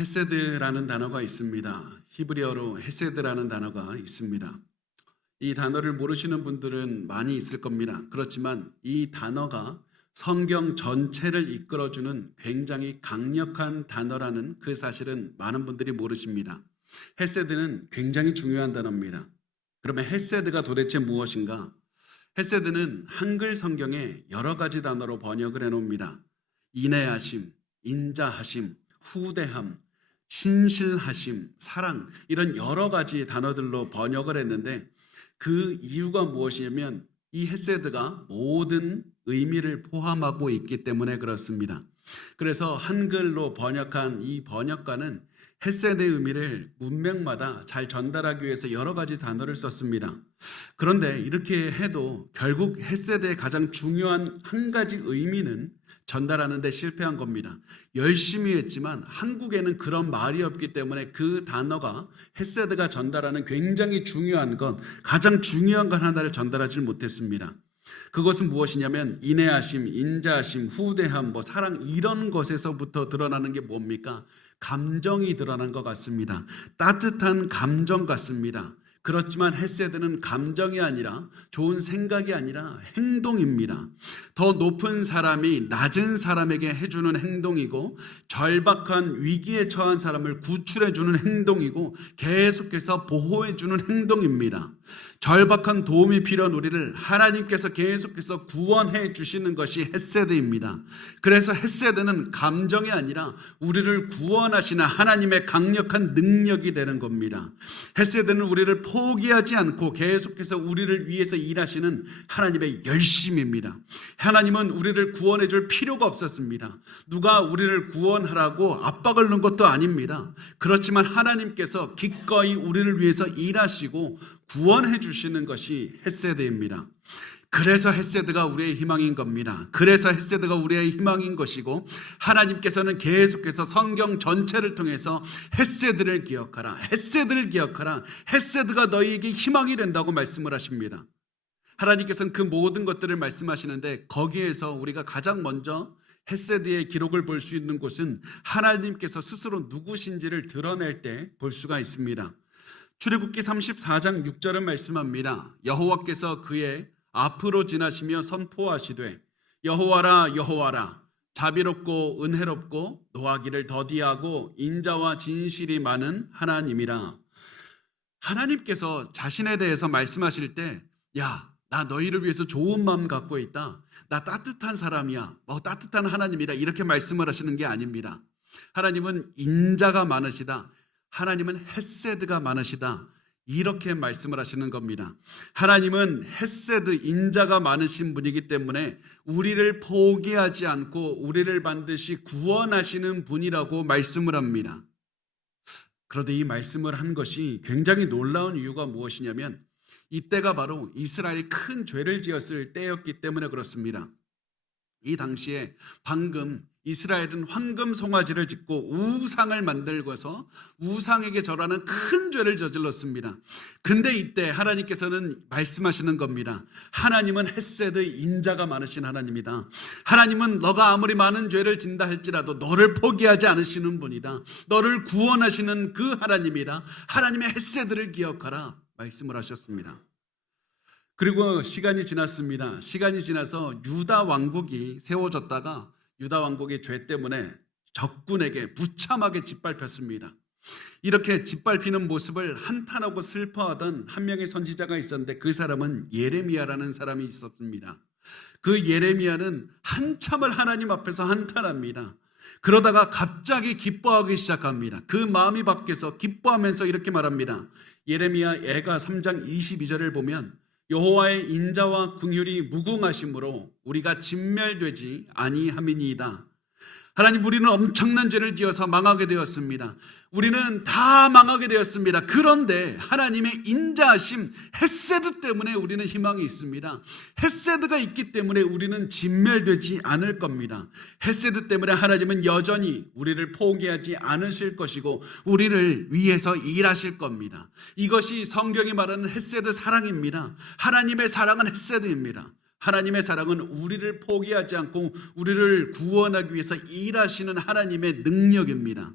헤세드라는 단어가 있습니다. 히브리어로 헤세드라는 단어가 있습니다. 이 단어를 모르시는 분들은 많이 있을 겁니다. 그렇지만 이 단어가 성경 전체를 이끌어주는 굉장히 강력한 단어라는 그 사실은 많은 분들이 모르십니다. 헤세드는 굉장히 중요한 단어입니다. 그러면 헤세드가 도대체 무엇인가? 헤세드는 한글 성경에 여러 가지 단어로 번역을 해놓습니다. 인애하심, 인자하심, 후대함, 신실하심, 사랑 이런 여러 가지 단어들로 번역을 했는데 그 이유가 무엇이냐면 이 헤세드가 모든 의미를 포함하고 있기 때문에 그렇습니다. 그래서 한글로 번역한 이 번역가는 헤세드의 의미를 문맥마다 잘 전달하기 위해서 여러 가지 단어를 썼습니다. 그런데 이렇게 해도 결국 헤세드의 가장 중요한 한 가지 의미는 전달하는 데 실패한 겁니다. 열심히 했지만 한국에는 그런 말이 없기 때문에 그 단어가 헤세드가 전달하는 굉장히 중요한 것, 가장 중요한 것 하나를 전달하지 못했습니다. 그것은 무엇이냐면 인애하심, 인자하심, 후대함, 사랑 이런 것에서부터 드러나는 게 뭡니까? 감정이 드러난 것 같습니다. 따뜻한 감정 같습니다. 그렇지만 헤세드는 감정이 아니라 좋은 생각이 아니라 행동입니다. 더 높은 사람이 낮은 사람에게 해주는 행동이고 절박한 위기에 처한 사람을 구출해주는 행동이고 계속해서 보호해주는 행동입니다. 절박한 도움이 필요한 우리를 하나님께서 계속해서 구원해 주시는 것이 헤세드입니다. 그래서 헤세드는 감정이 아니라 우리를 구원하시는 하나님의 강력한 능력이 되는 겁니다. 헤세드는 우리를 포기하지 않고 계속해서 우리를 위해서 일하시는 하나님의 열심입니다. 하나님은 우리를 구원해 줄 필요가 없었습니다. 누가 우리를 구원하라고 압박을 넣은 것도 아닙니다. 그렇지만 하나님께서 기꺼이 우리를 위해서 일하시고 구원해 주시는 것이 헤세드입니다. 그래서 헤세드가 우리의 희망인 겁니다. 그래서 헤세드가 우리의 희망인 것이고 하나님께서는 계속해서 성경 전체를 통해서 헤세드를 기억하라, 헤세드를 기억하라, 헤세드가 너희에게 희망이 된다고 말씀을 하십니다. 하나님께서는 그 모든 것들을 말씀하시는데 거기에서 우리가 가장 먼저 헤세드의 기록을 볼 수 있는 곳은 하나님께서 스스로 누구신지를 드러낼 때 볼 수가 있습니다. 출애굽기 34장 6절은 말씀합니다. 여호와께서 그의 앞으로 지나시며 선포하시되 여호와라 여호와라 자비롭고 은혜롭고 노하기를 더디하고 인자와 진실이 많은 하나님이라. 하나님께서 자신에 대해서 말씀하실 때 나 너희를 위해서 좋은 마음 갖고 있다. 나 따뜻한 사람이야. 따뜻한 하나님이다. 이렇게 말씀을 하시는 게 아닙니다. 하나님은 인자가 많으시다. 하나님은 헤세드가 많으시다. 이렇게 말씀을 하시는 겁니다. 하나님은 헤세드, 인자가 많으신 분이기 때문에 우리를 포기하지 않고 우리를 반드시 구원하시는 분이라고 말씀을 합니다. 그런데 이 말씀을 한 것이 굉장히 놀라운 이유가 무엇이냐면 이때가 바로 이스라엘이 큰 죄를 지었을 때였기 때문에 그렇습니다. 이 당시에 방금 이스라엘은 황금 송아지를 짓고 우상을 만들고서 우상에게 절하는 큰 죄를 저질렀습니다. 근데 이때 하나님께서는 말씀하시는 겁니다. 하나님은 헤세드, 인자가 많으신 하나님이다. 하나님은 너가 아무리 많은 죄를 진다 할지라도 너를 포기하지 않으시는 분이다. 너를 구원하시는 그 하나님이다. 하나님의 헤세드를 기억하라 말씀을 하셨습니다. 그리고 시간이 지났습니다. 시간이 지나서 유다 왕국이 세워졌다가 유다 왕국의 죄 때문에 적군에게 무참하게 짓밟혔습니다. 이렇게 짓밟히는 모습을 한탄하고 슬퍼하던 한 명의 선지자가 있었는데 그 사람은 예레미야라는 사람이 있었습니다. 그 예레미야는 한참을 하나님 앞에서 한탄합니다. 그러다가 갑자기 기뻐하기 시작합니다. 그 마음이 바뀌어서 기뻐하면서 이렇게 말합니다. 예레미야 애가 3장 22절을 보면 여호와의 인자와 긍휼이 무궁하심으로 우리가 진멸되지 아니함이니이다. 하나님, 우리는 엄청난 죄를 지어서 망하게 되었습니다. 우리는 다 망하게 되었습니다. 그런데 하나님의 인자하심 헤세드 때문에 우리는 희망이 있습니다. 헤세드가 있기 때문에 우리는 진멸되지 않을 겁니다. 헤세드 때문에 하나님은 여전히 우리를 포기하지 않으실 것이고 우리를 위해서 일하실 겁니다. 이것이 성경이 말하는 헤세드 사랑입니다. 하나님의 사랑은 헤세드입니다. 하나님의 사랑은 우리를 포기하지 않고 우리를 구원하기 위해서 일하시는 하나님의 능력입니다.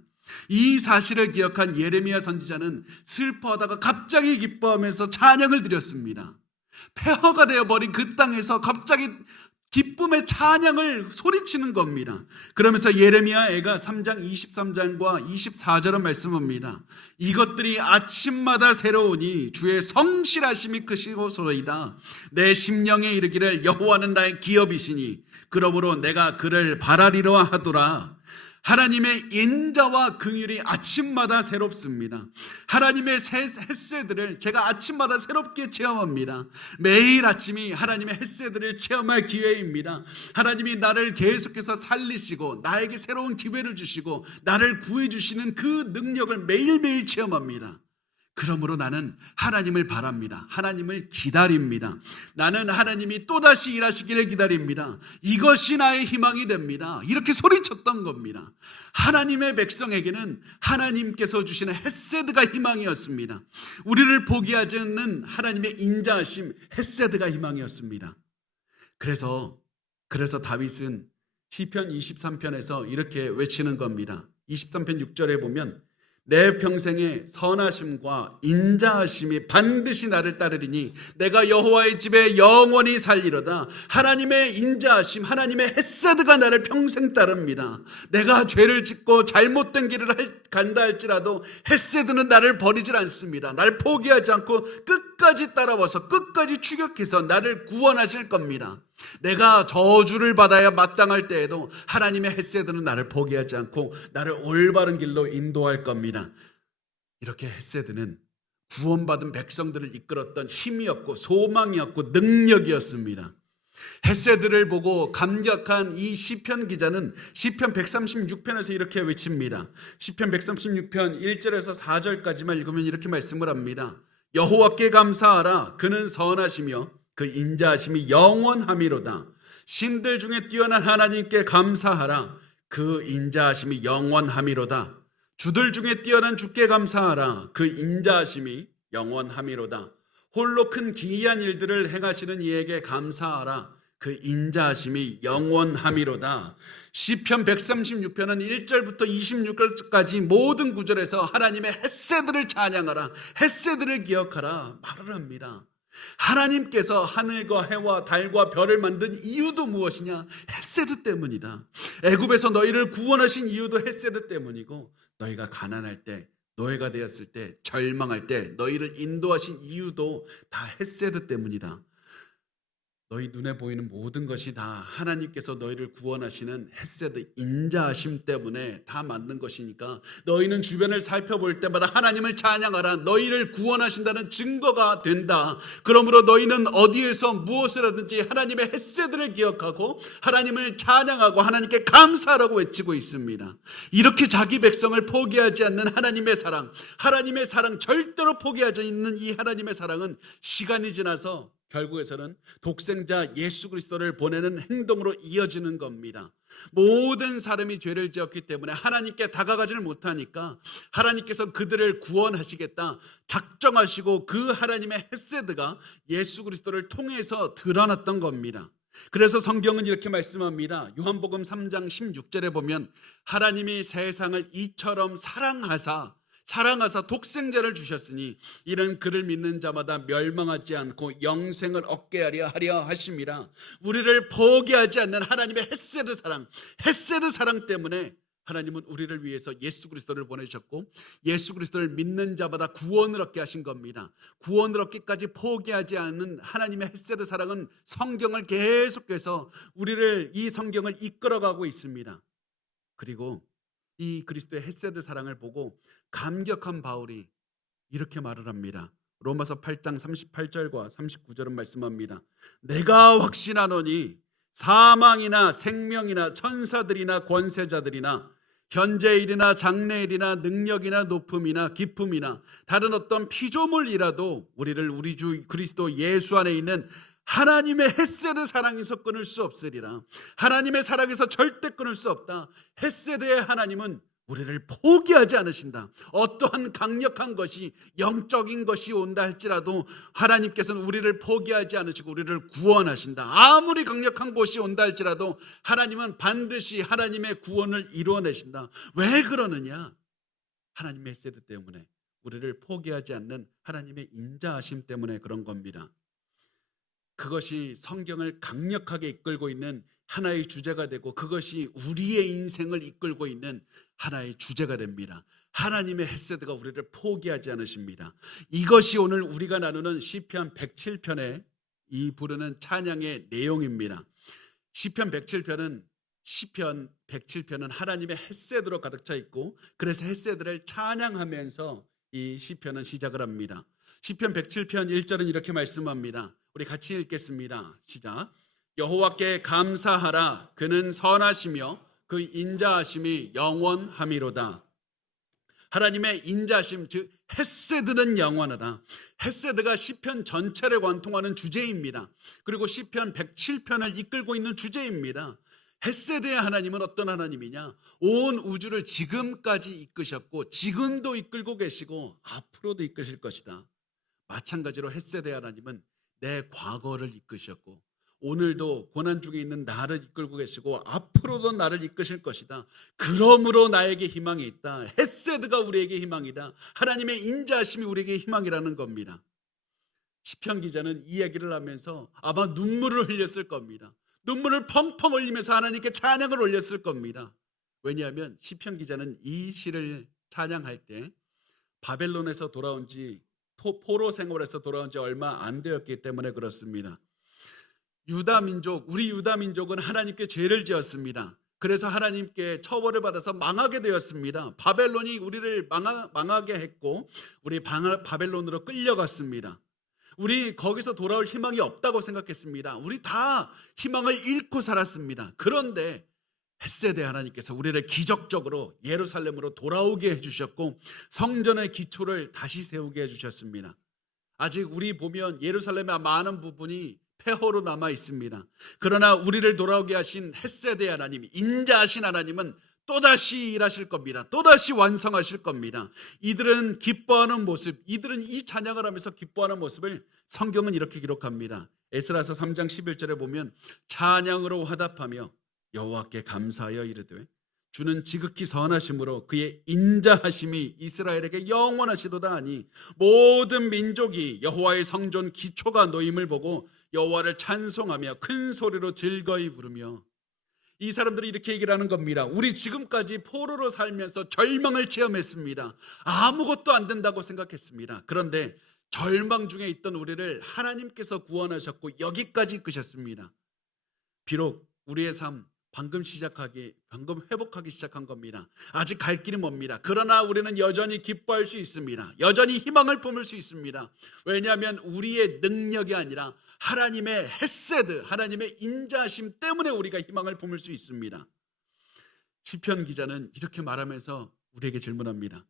이 사실을 기억한 예레미야 선지자는 슬퍼하다가 갑자기 기뻐하면서 찬양을 드렸습니다. 폐허가 되어버린 그 땅에서 갑자기 기쁨의 찬양을 소리치는 겁니다. 그러면서 예레미야가 3장 23절과 24절은 말씀합니다. 이것들이 아침마다 새로우니 주의 성실하심이 크시고소이다. 내 심령에 이르기를 여호와는 나의 기업이시니 그러므로 내가 그를 바라리라 하더라. 하나님의 인자와 긍휼이 아침마다 새롭습니다. 하나님의 햇새들을 제가 아침마다 새롭게 체험합니다. 매일 아침이 하나님의 햇새들을 체험할 기회입니다. 하나님이 나를 계속해서 살리시고 나에게 새로운 기회를 주시고 나를 구해주시는 그 능력을 매일매일 체험합니다. 그러므로 나는 하나님을 바랍니다. 하나님을 기다립니다. 나는 하나님이 또다시 일하시기를 기다립니다. 이것이 나의 희망이 됩니다. 이렇게 소리쳤던 겁니다. 하나님의 백성에게는 하나님께서 주시는 헷세드가 희망이었습니다. 우리를 포기하지 않는 하나님의 인자하심 헷세드가 희망이었습니다. 그래서 다윗은 시편 23편에서 이렇게 외치는 겁니다. 23편 6절에 보면 내 평생의 선하심과 인자하심이 반드시 나를 따르리니 내가 여호와의 집에 영원히 살리로다. 하나님의 인자하심, 하나님의 헷세드가 나를 평생 따릅니다. 내가 죄를 짓고 잘못된 길을 간다 할지라도 헷세드는 나를 버리질 않습니다. 날 포기하지 않고 끝까지 따라와서 끝까지 추격해서 나를 구원하실 겁니다. 내가 저주를 받아야 마땅할 때에도 하나님의 헷세드는 나를 포기하지 않고 나를 올바른 길로 인도할 겁니다. 이렇게 헷세드는 구원받은 백성들을 이끌었던 힘이었고 소망이었고 능력이었습니다. 헷세드를 보고 감격한 이 시편 기자는 시편 136편에서 이렇게 외칩니다. 시편 136편 1절에서 4절까지만 읽으면 이렇게 말씀을 합니다. 여호와께 감사하라. 그는 선하시며 그 인자하심이 영원함이로다. 신들 중에 뛰어난 하나님께 감사하라. 그 인자하심이 영원함이로다. 주들 중에 뛰어난 주께 감사하라. 그 인자하심이 영원함이로다. 홀로 큰 기이한 일들을 행하시는 이에게 감사하라. 그 인자하심이 영원함이로다. 시편 136편은 1절부터 26절까지 모든 구절에서 하나님의 헷세드를 찬양하라. 헷세드를 기억하라 말을 합니다. 하나님께서 하늘과 해와 달과 별을 만든 이유도 무엇이냐? 헷세드 때문이다. 애굽에서 너희를 구원하신 이유도 헷세드 때문이고 너희가 가난할 때, 노예가 되었을 때, 절망할 때 너희를 인도하신 이유도 다 헷세드 때문이다. 너희 눈에 보이는 모든 것이 다 하나님께서 너희를 구원하시는 헷세드 인자하심 때문에 다 만든 것이니까 너희는 주변을 살펴볼 때마다 하나님을 찬양하라. 너희를 구원하신다는 증거가 된다. 그러므로 너희는 어디에서 무엇을 하든지 하나님의 헷세드를 기억하고 하나님을 찬양하고 하나님께 감사하라고 외치고 있습니다. 이렇게 자기 백성을 포기하지 않는 하나님의 사랑 절대로 포기하지 않는 이 하나님의 사랑은 시간이 지나서 결국에서는 독생자 예수 그리스도를 보내는 행동으로 이어지는 겁니다. 모든 사람이 죄를 지었기 때문에 하나님께 다가가지를 못하니까 하나님께서 그들을 구원하시겠다 작정하시고 그 하나님의 헷세드가 예수 그리스도를 통해서 드러났던 겁니다. 그래서 성경은 이렇게 말씀합니다. 요한복음 3장 16절에 보면 하나님이 세상을 이처럼 사랑하사 독생자를 주셨으니 이는 그를 믿는 자마다 멸망하지 않고 영생을 얻게 하려 하심이라. 우리를 포기하지 않는 하나님의 헷세드 사랑 때문에 하나님은 우리를 위해서 예수 그리스도를 보내셨고 예수 그리스도를 믿는 자마다 구원을 얻게 하신 겁니다. 구원을 얻기까지 포기하지 않는 하나님의 헷세드 사랑은 성경을 계속해서 이 성경을 이끌어가고 있습니다. 그리고 이 그리스도의 헷세드 사랑을 보고 감격한 바울이 이렇게 말을 합니다. 로마서 8장 38절과 39절은 말씀합니다. 내가 확신하노니 사망이나 생명이나 천사들이나 권세자들이나 현재일이나 장래일이나 능력이나 높음이나 기품이나 다른 어떤 피조물이라도 우리를 우리 주 그리스도 예수 안에 있는 하나님의 헷세드 사랑에서 끊을 수 없으리라. 하나님의 사랑에서 절대 끊을 수 없다. 헷세드의 하나님은 우리를 포기하지 않으신다. 어떠한 강력한 것이 영적인 것이 온다 할지라도 하나님께서는 우리를 포기하지 않으시고 우리를 구원하신다. 아무리 강력한 것이 온다 할지라도 하나님은 반드시 하나님의 구원을 이루어내신다. 왜 그러느냐? 하나님의 헤세드 때문에, 우리를 포기하지 않는 하나님의 인자하심 때문에 그런 겁니다. 그것이 성경을 강력하게 이끌고 있는 하나의 주제가 되고, 그것이 우리의 인생을 이끌고 있는 하나의 주제가 됩니다. 하나님의 헤세드가 우리를 포기하지 않으십니다. 이것이 오늘 우리가 나누는 시편 107편의 이 부르는 찬양의 내용입니다. 시편 107편은 하나님의 헤세드로 가득 차 있고, 그래서 헤세드를 찬양하면서 이 시편은 시작을 합니다. 시편 107편 1절은 이렇게 말씀합니다. 우리 같이 읽겠습니다. 시작. 여호와께 감사하라. 그는 선하시며 그 인자하심이 영원함이로다. 하나님의 인자심, 즉 헤세드는 영원하다. 헤세드가 시편 전체를 관통하는 주제입니다. 그리고 시편 107편을 이끌고 있는 주제입니다. 헤세드의 하나님은 어떤 하나님이냐? 온 우주를 지금까지 이끄셨고, 지금도 이끌고 계시고, 앞으로도 이끄실 것이다. 마찬가지로 헤세드의 하나님은 내 과거를 이끄셨고, 오늘도 고난 중에 있는 나를 이끌고 계시고, 앞으로도 나를 이끄실 것이다. 그러므로 나에게 희망이 있다. 헤세드가 우리에게 희망이다. 하나님의 인자하심이 우리에게 희망이라는 겁니다. 시편 기자는 이 얘기를 하면서 아마 눈물을 흘렸을 겁니다. 눈물을 펑펑 흘리면서 하나님께 찬양을 올렸을 겁니다. 왜냐하면 시편 기자는 이 시를 찬양할 때 바벨론에서 돌아온 지, 포로 생활에서 돌아온 지 얼마 안 되었기 때문에 그렇습니다. 우리 유다 민족은 하나님께 죄를 지었습니다. 그래서 하나님께 처벌을 받아서 망하게 되었습니다. 바벨론이 우리를 망하게 했고, 우리 바벨론으로 끌려갔습니다. 우리 거기서 돌아올 희망이 없다고 생각했습니다. 우리 다 희망을 잃고 살았습니다. 그런데 헤세드 하나님께서 우리를 기적적으로 예루살렘으로 돌아오게 해주셨고, 성전의 기초를 다시 세우게 해주셨습니다. 아직 우리 보면 예루살렘의 많은 부분이 폐허로 남아 있습니다. 그러나 우리를 돌아오게 하신 헤세드의 하나님, 인자하신 하나님은 또다시 일하실 겁니다. 또다시 완성하실 겁니다. 이들은 기뻐하는 모습, 이들은 이 찬양을 하면서 기뻐하는 모습을 성경은 이렇게 기록합니다. 에스라서 3장 11절에 보면 찬양으로 화답하며 여호와께 감사하여 이르되 주는 지극히 선하심으로 그의 인자하심이 이스라엘에게 영원하시도다 하니, 모든 민족이 여호와의 성전 기초가 놓임을 보고 여호와를 찬송하며 큰 소리로 즐거이 부르며. 이 사람들이 이렇게 얘기를 하는 겁니다. 우리 지금까지 포로로 살면서 절망을 체험했습니다. 아무것도 안 된다고 생각했습니다. 그런데 절망 중에 있던 우리를 하나님께서 구원하셨고 여기까지 이끄셨습니다. 비록 우리의 삶 방금 회복하기 시작한 겁니다. 아직 갈 길이 멉니다. 그러나 우리는 여전히 기뻐할 수 있습니다. 여전히 희망을 품을 수 있습니다. 왜냐하면 우리의 능력이 아니라 하나님의 헤세드, 하나님의 인자하심 때문에 우리가 희망을 품을 수 있습니다. 시편 기자는 이렇게 말하면서 우리에게 질문합니다.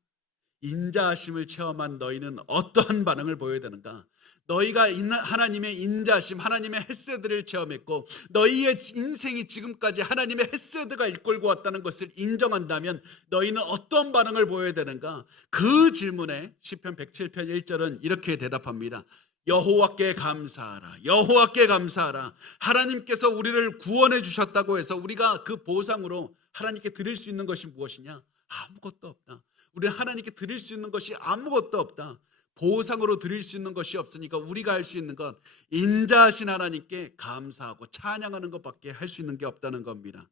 인자하심을 체험한 너희는 어떠한 반응을 보여야 되는가? 너희가 하나님의 인자하심, 하나님의 헤세드를 체험했고, 너희의 인생이 지금까지 하나님의 헤세드가 이끌고 왔다는 것을 인정한다면 너희는 어떤 반응을 보여야 되는가? 그 질문에 시편 107편 1절은 이렇게 대답합니다. 여호와께 감사하라. 여호와께 감사하라. 하나님께서 우리를 구원해 주셨다고 해서 우리가 그 보상으로 하나님께 드릴 수 있는 것이 무엇이냐? 아무것도 없다. 우리 하나님께 드릴 수 있는 것이 아무것도 없다. 보상으로 드릴 수 있는 것이 없으니까 우리가 할 수 있는 것, 인자하신 하나님께 감사하고 찬양하는 것밖에 할 수 있는 게 없다는 겁니다.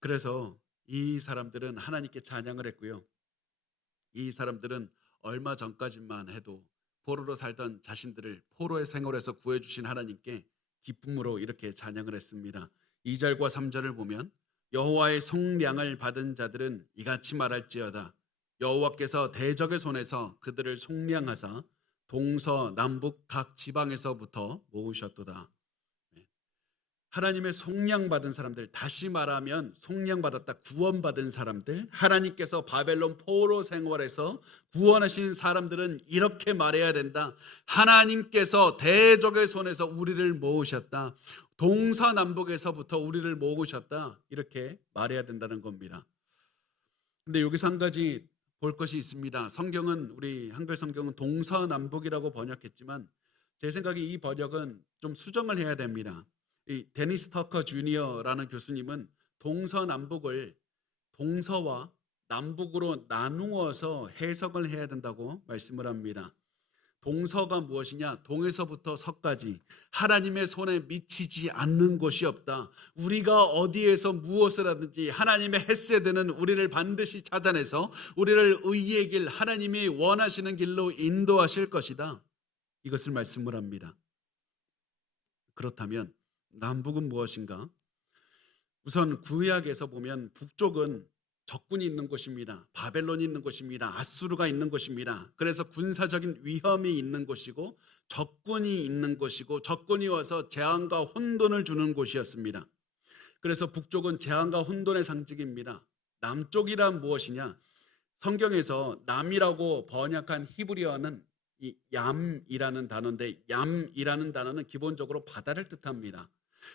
그래서 이 사람들은 하나님께 찬양을 했고요. 이 사람들은 얼마 전까지만 해도 포로로 살던 자신들을 포로의 생활에서 구해주신 하나님께 기쁨으로 이렇게 찬양을 했습니다. 2절과 3절을 보면 여호와의 속량을 받은 자들은 이같이 말할지어다. 여호와께서 대적의 손에서 그들을 속량하사 동서남북 각 지방에서부터 모으셨도다. 하나님의 속량받은 사람들, 다시 말하면 속량받았다, 구원받은 사람들, 하나님께서 바벨론 포로 생활에서 구원하신 사람들은 이렇게 말해야 된다. 하나님께서 대적의 손에서 우리를 모으셨다. 동서남북에서부터 우리를 모으셨다. 이렇게 말해야 된다는 겁니다. 근데 여기서 한 가지 볼 것이 있습니다. 성경은, 우리 한글 성경은 동서남북이라고 번역했지만 제 생각에 이 번역은 좀 수정을 해야 됩니다. 이 데니스 터커 주니어라는 교수님은 동서남북을 동서와 남북으로 나누어서 해석을 해야 된다고 말씀을 합니다. 동서가 무엇이냐? 동에서부터 서까지 하나님의 손에 미치지 않는 곳이 없다. 우리가 어디에서 무엇을 하든지 하나님의 헤세드는 우리를 반드시 찾아내서 우리를 의의 길, 하나님이 원하시는 길로 인도하실 것이다. 이것을 말씀을 합니다. 그렇다면 남북은 무엇인가? 우선 구약에서 보면 북쪽은 적군이 있는 곳입니다. 바벨론이 있는 곳입니다. 아수르가 있는 곳입니다. 그래서 군사적인 위험이 있는 곳이고 적군이 있는 곳이고 적군이 와서 재앙과 혼돈을 주는 곳이었습니다. 그래서 북쪽은 재앙과 혼돈의 상징입니다. 남쪽이란 무엇이냐? 성경에서 남이라고 번역한 히브리어는 이 얌이라는 단어인데 얌이라는 단어는 기본적으로 바다를 뜻합니다.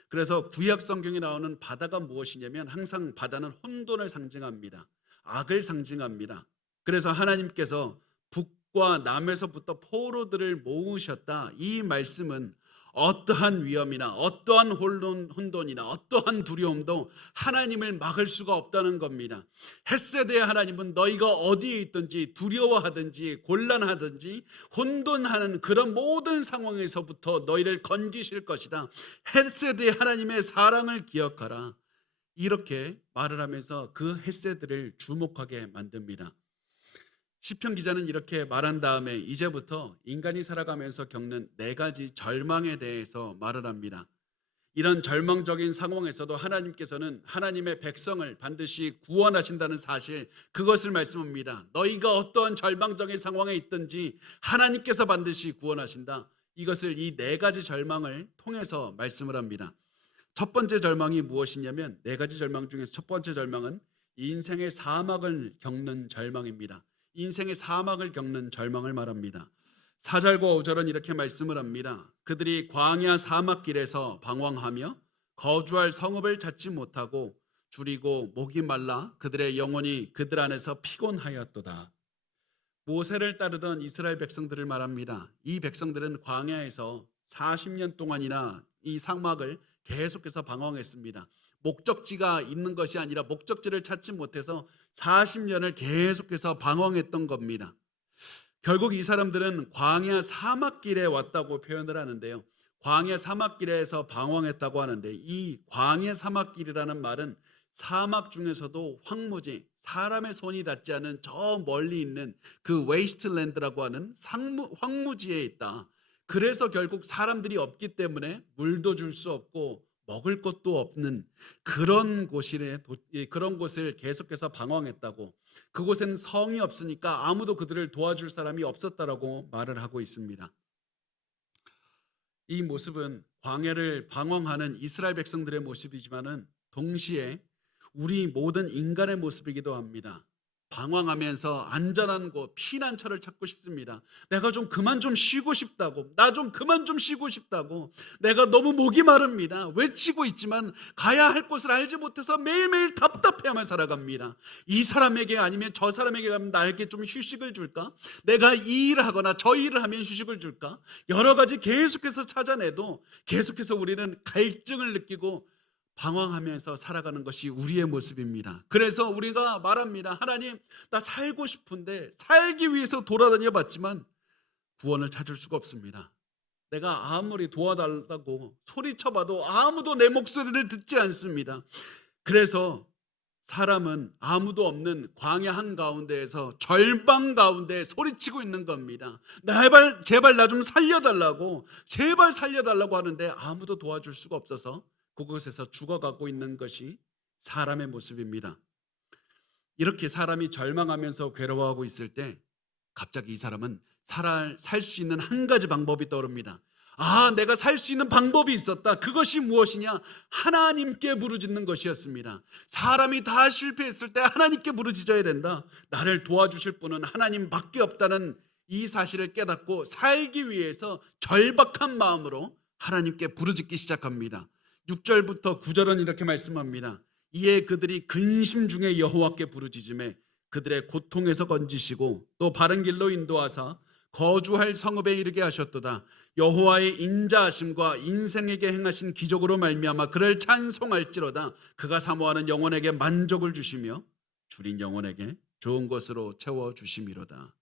그래서 구약 성경에 나오는 바다가 무엇이냐면 항상 바다는 혼돈을 상징합니다. 악을 상징합니다. 그래서 하나님께서 북과 남에서부터 포로들을 모으셨다. 이 말씀은 어떠한 위험이나 어떠한 혼돈이나 어떠한 두려움도 하나님을 막을 수가 없다는 겁니다. 헷세대의 하나님은 너희가 어디에 있든지 두려워하든지 곤란하든지 혼돈하는 그런 모든 상황에서부터 너희를 건지실 것이다. 헷세대의 하나님의 사랑을 기억하라. 이렇게 말을 하면서 그 헷세들을 주목하게 만듭니다. 시편 기자는 이렇게 말한 다음에 이제부터 인간이 살아가면서 겪는 4가지 절망에 대해서 말을 합니다. 이런 절망적인 상황에서도 하나님께서는 하나님의 백성을 반드시 구원하신다는 사실, 그것을 말씀합니다. 너희가 어떠한 절망적인 상황에 있든지 하나님께서 반드시 구원하신다. 이것을 이 4가지 절망을 통해서 말씀을 합니다. 첫 번째 절망이 무엇이냐면 4가지 절망 중에서 첫 번째 절망은 인생의 사막을 겪는 절망입니다. 인생의 사막을 겪는 절망을 말합니다. 4절과 5절은 이렇게 말씀을 합니다. 그들이 광야 사막길에서 방황하며 거주할 성읍을 찾지 못하고 줄이고 목이 말라 그들의 영혼이 그들 안에서 피곤하였도다. 모세를 따르던 이스라엘 백성들을 말합니다. 이 백성들은 광야에서 40년 동안이나 이 사막을 계속해서 방황했습니다. 목적지가 있는 것이 아니라 목적지를 찾지 못해서 40년을 계속해서 방황했던 겁니다. 결국 이 사람들은 광야 사막길에 왔다고 표현을 하는데요. 광야 사막길에서 방황했다고 하는데 이 광야 사막길이라는 말은 사막 중에서도 황무지, 사람의 손이 닿지 않은 저 멀리 있는 그 웨이스트랜드라고 하는 황무지에 있다. 그래서 결국 사람들이 없기 때문에 물도 줄 수 없고 먹을 것도 없는 그런 곳을 계속해서 방황했다고. 그곳에는 성이 없으니까 아무도 그들을 도와줄 사람이 없었다라고 말을 하고 있습니다. 이 모습은 광야를 방황하는 이스라엘 백성들의 모습이지만은 동시에 우리 모든 인간의 모습이기도 합니다. 방황하면서 안전한 곳, 피난처를 찾고 싶습니다. 내가 좀 그만 좀 쉬고 싶다고, 나 좀 그만 좀 쉬고 싶다고, 내가 너무 목이 마릅니다. 외치고 있지만 가야 할 곳을 알지 못해서 매일매일 답답해하며 살아갑니다. 이 사람에게 아니면 저 사람에게 가면 나에게 좀 휴식을 줄까? 내가 이 일을 하거나 저 일을 하면 휴식을 줄까? 여러 가지 계속해서 찾아내도 계속해서 우리는 갈증을 느끼고 방황하면서 살아가는 것이 우리의 모습입니다. 그래서 우리가 말합니다. 하나님, 나 살고 싶은데 살기 위해서 돌아다녀 봤지만 구원을 찾을 수가 없습니다. 내가 아무리 도와달라고 소리쳐봐도 아무도 내 목소리를 듣지 않습니다. 그래서 사람은 아무도 없는 광야 한가운데에서 절망 가운데 소리치고 있는 겁니다. 제발 나 좀 살려달라고, 제발 살려달라고 하는데 아무도 도와줄 수가 없어서 그곳에서 죽어가고 있는 것이 사람의 모습입니다. 이렇게 사람이 절망하면서 괴로워하고 있을 때 갑자기 이 사람은 살 수 있는 한 가지 방법이 떠오릅니다. 내가 살 수 있는 방법이 있었다. 그것이 무엇이냐? 하나님께 부르짖는 것이었습니다. 사람이 다 실패했을 때 하나님께 부르짖어야 된다. 나를 도와주실 분은 하나님밖에 없다는 이 사실을 깨닫고 살기 위해서 절박한 마음으로 하나님께 부르짖기 시작합니다. 6절부터 9절은 이렇게 말씀합니다. 이에 그들이 근심 중에 여호와께 부르짖음에 그들의 고통에서 건지시고 또 바른 길로 인도하사 거주할 성읍에 이르게 하셨도다. 여호와의 인자하심과 인생에게 행하신 기적으로 말미암아 그를 찬송할지로다. 그가 사모하는 영혼에게 만족을 주시며 줄인 영혼에게 좋은 것으로 채워주심이로다.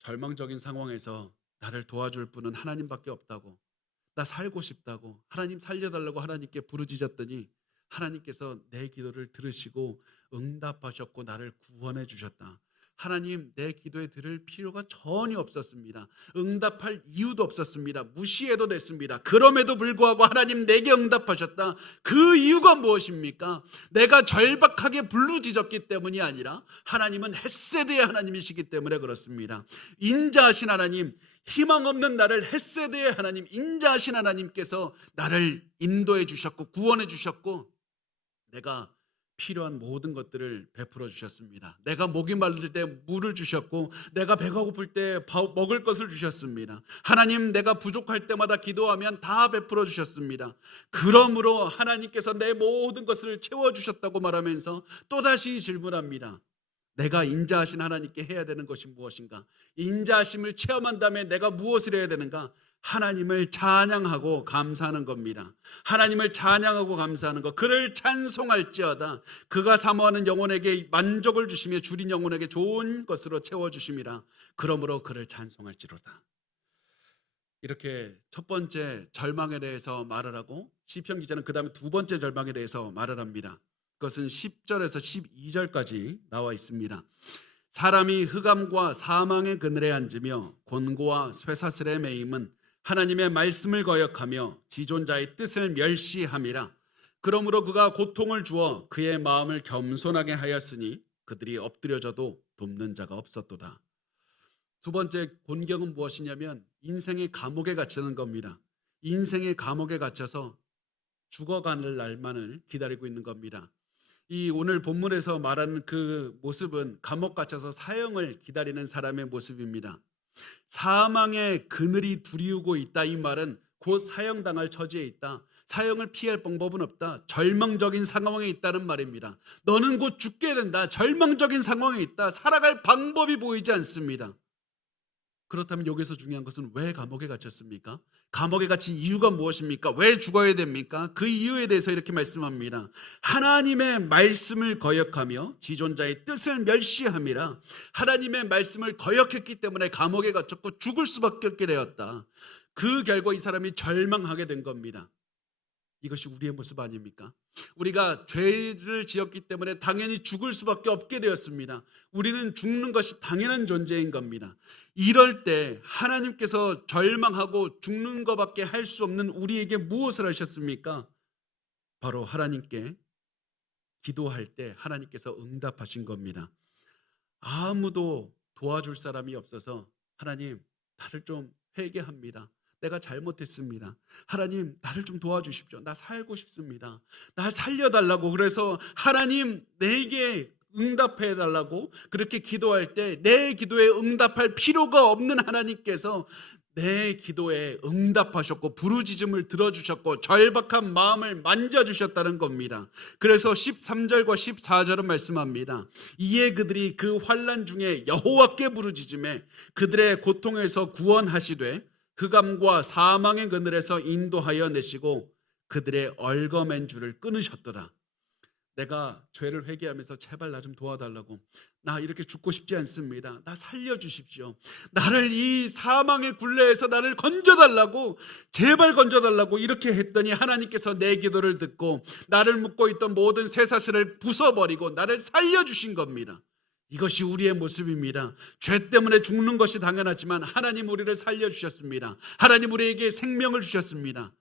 절망적인 상황에서 나를 도와줄 분은 하나님밖에 없다고, 나 살고 싶다고, 하나님 살려달라고 하나님께 부르짖었더니 하나님께서 내 기도를 들으시고 응답하셨고 나를 구원해 주셨다. 하나님, 내 기도에 들을 필요가 전혀 없었습니다. 응답할 이유도 없었습니다. 무시해도 됐습니다. 그럼에도 불구하고 하나님 내게 응답하셨다. 그 이유가 무엇입니까? 내가 절박하게 부르짖었기 때문이 아니라 하나님은 헷세드의 하나님이시기 때문에 그렇습니다. 인자하신 하나님, 희망 없는 나를 헷세드의 하나님, 인자하신 하나님께서 나를 인도해 주셨고 구원해 주셨고 내가 필요한 모든 것들을 베풀어 주셨습니다. 내가 목이 마를 때 물을 주셨고 내가 배가 고플 때 먹을 것을 주셨습니다. 하나님, 내가 부족할 때마다 기도하면 다 베풀어 주셨습니다. 그러므로 하나님께서 내 모든 것을 채워주셨다고 말하면서 또다시 질문합니다. 내가 인자하신 하나님께 해야 되는 것이 무엇인가? 인자하심을 체험한 다음에 내가 무엇을 해야 되는가? 하나님을 찬양하고 감사하는 겁니다. 하나님을 찬양하고 감사하는 것, 그를 찬송할지어다. 그가 사모하는 영혼에게 만족을 주시며 줄인 영혼에게 좋은 것으로 채워주심이라. 그러므로 그를 찬송할지로다. 이렇게 첫 번째 절망에 대해서 말을 하고 시편 기자는 그 다음에 두 번째 절망에 대해서 말을 합니다. 그것은 10절에서 12절까지 나와 있습니다. 사람이 흑암과 사망의 그늘에 앉으며 곤고와 쇠사슬에 매임은 하나님의 말씀을 거역하며 지존자의 뜻을 멸시함이라. 그러므로 그가 고통을 주어 그의 마음을 겸손하게 하였으니 그들이 엎드려져도 돕는 자가 없었도다. 두 번째 곤경은 무엇이냐면 인생의 감옥에 갇히는 겁니다. 인생의 감옥에 갇혀서 죽어가는 날만을 기다리고 있는 겁니다. 이 오늘 본문에서 말하는 그 모습은 감옥 갇혀서 사형을 기다리는 사람의 모습입니다. 사망의 그늘이 두리우고 있다, 이 말은 곧 사형당할 처지에 있다. 사형을 피할 방법은 없다. 절망적인 상황에 있다는 말입니다. 너는 곧 죽게 된다. 절망적인 상황에 있다. 살아갈 방법이 보이지 않습니다. 그렇다면 여기서 중요한 것은 왜 감옥에 갇혔습니까? 감옥에 갇힌 이유가 무엇입니까? 왜 죽어야 됩니까? 그 이유에 대해서 이렇게 말씀합니다. 하나님의 말씀을 거역하며 지존자의 뜻을 멸시함이라. 하나님의 말씀을 거역했기 때문에 감옥에 갇혔고 죽을 수밖에 없게 되었다. 그 결과 이 사람이 절망하게 된 겁니다. 이것이 우리의 모습 아닙니까? 우리가 죄를 지었기 때문에 당연히 죽을 수밖에 없게 되었습니다. 우리는 죽는 것이 당연한 존재인 겁니다. 이럴 때 하나님께서 절망하고 죽는 것밖에 할 수 없는 우리에게 무엇을 하셨습니까? 바로 하나님께 기도할 때 하나님께서 응답하신 겁니다. 아무도 도와줄 사람이 없어서 하나님, 나를 좀 회개합니다. 내가 잘못했습니다. 하나님, 나를 좀 도와주십시오. 나 살고 싶습니다. 날 살려달라고. 그래서 하나님, 내게 응답해달라고 그렇게 기도할 때 내 기도에 응답할 필요가 없는 하나님께서 내 기도에 응답하셨고 부르짖음을 들어주셨고 절박한 마음을 만져주셨다는 겁니다. 그래서 13절과 14절은 말씀합니다. 이에 그들이 그 환난 중에 여호와께 부르짖음에 그들의 고통에서 구원하시되 흑암과 사망의 그늘에서 인도하여 내시고 그들의 얽어맨 줄을 끊으셨더라. 내가 죄를 회개하면서 제발 나 좀 도와달라고, 나 이렇게 죽고 싶지 않습니다. 나 살려주십시오. 나를 이 사망의 굴레에서 나를 건져달라고, 제발 건져달라고 이렇게 했더니 하나님께서 내 기도를 듣고 나를 묶고 있던 모든 쇠사슬을 부숴버리고 나를 살려주신 겁니다. 이것이 우리의 모습입니다. 죄 때문에 죽는 것이 당연하지만 하나님 우리를 살려주셨습니다. 하나님 우리에게 생명을 주셨습니다.